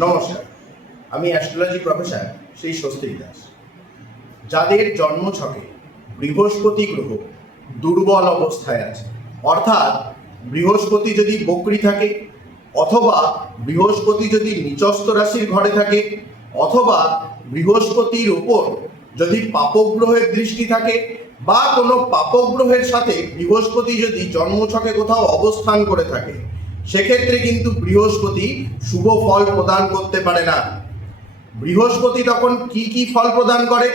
নমস্কার, আমি astrology professor Shri Swastik Das. যাদের জন্মছকে বৃহস্পতি গ্রহ দুর্বল অবস্থায় আছে, অর্থাৎ বৃহস্পতি যদি বক্রী থাকে, অথবা বৃহস্পতি যদি নিচস্থ রাশির ঘরে থাকে, অথবা বৃহস্পতির উপর যদি পাপগ্রহের দৃষ্টি থাকে, বা কোনো পাপগ্রহের সাথে বৃহস্পতি যদি জন্মছকে কোথাও অবস্থান করে থাকে, সেক্ষেত্রে কিন্তু বৃহস্পতি শুভ ফল প্রদান করতে পারে না। বৃহস্পতি তখন কি কি ফল প্রদান করে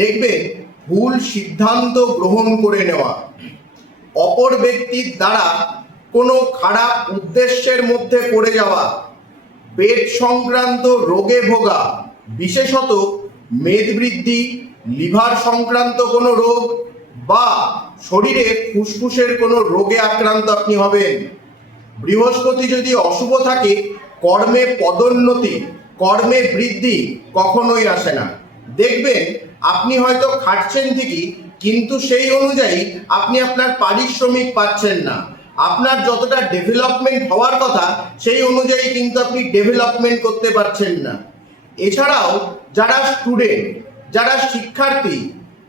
দেখবেন? ভুল সিদ্ধান্ত গ্রহণ করে নেওয়া, অপর ব্যক্তির দ্বারা কোনো খারাপ উদ্দেশ্যের মধ্যে পড়ে যাওয়া, পেট সংক্রান্ত রোগে ভোগা, বিশেষত মেদবৃদ্ধি, লিভার সংক্রান্ত কোনো রোগ, বা শরীরে ফুসফুসের কোনো রোগে আক্রান্ত আপনি হবেন। বৃহস্পতি যদি অশুভ থাকে, কর্মে পদোন্নতি, কর্মে বৃদ্ধি কখনোই আসে না। দেখবেন আপনি হয়তো খাটছেন ঠিকই, কিন্তু সেই অনুযায়ী আপনি আপনার পারিশ্রমিক পাচ্ছেন না। আপনার যতটা ডেভেলপমেন্ট হওয়ার কথা, সেই অনুযায়ী কিন্তু আপনি ডেভেলপমেন্ট করতে পারছেন না। এছাড়াও যারা স্টুডেন্ট, যারা শিক্ষার্থী,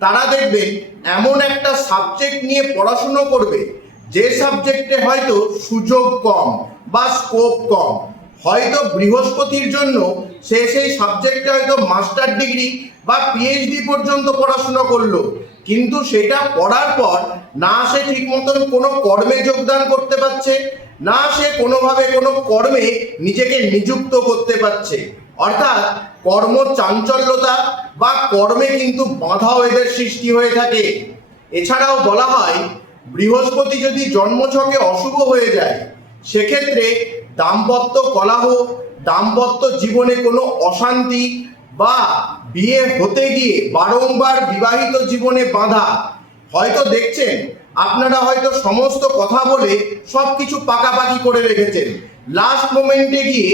তারা দেখবেন এমন একটা সাবজেক্ট নিয়ে পড়াশুনো করবে যে সাবজেক্টে হয়তো সুযোগ কম বা স্কোপ কম। হয়তো বৃহস্পতির জন্য সে সেই সাবজেক্টে হয়তো মাস্টার ডিগ্রি বা পিএইচডি পর্যন্ত পড়াশোনা করলো, কিন্তু সেটা পড়ার পর না সে ঠিক মতন কোনো কর্মে যোগদান করতে পারছে, না সে কোনোভাবে কোনো কর্মে নিজেকে নিযুক্ত করতে পারছে। অর্থাৎ কর্ম চাঞ্চল্যতা বা কর্মে কিন্তু বাধাও এদের সৃষ্টি হয়ে থাকে। এছাড়াও বলা হয়, বৃহস্পতি যদি জন্মছকে অশুভ হয়ে যায়, সেক্ষেত্রে দাম্পত্য কলহ, দাম্পত্য জীবনে কোনো অশান্তি, বা বিয়ে হতে গিয়ে বারংবার বিবাহিত জীবনে বাধা। হয়তো দেখছেন আপনারা হয়তো সমস্ত কথা বলে সব কিছু পাকাপাকি করে রেখেছেন, লাস্ট মোমেন্টে গিয়ে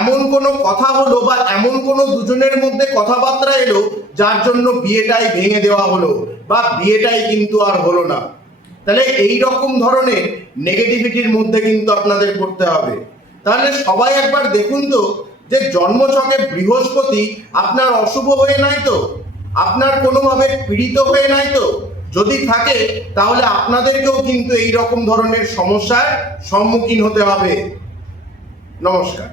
এমন কোনো কথা হলো বা এমন কোনো দুজনের মধ্যে কথাবার্তা এলো যার জন্য বিয়েটাই ভেঙে দেওয়া হলো, বা বিয়েটাই কিন্তু আর হলো না। তাহলে এই রকম ধরনের নেগেটিভিটির মধ্যে কিন্তু আপনাদের পড়তে হবে। তাহলে সবাই একবার দেখুন তো, যে জন্মছকে বৃহস্পতি আপনার অশুভ হয়ে নাই তো, আপনার কোনোভাবে পীড়িত হয়ে নাই তো? যদি থাকে তাহলে আপনাদেরকেও কিন্তু এই রকম ধরনের সমস্যার সম্মুখীন হতে হবে। নমস্কার।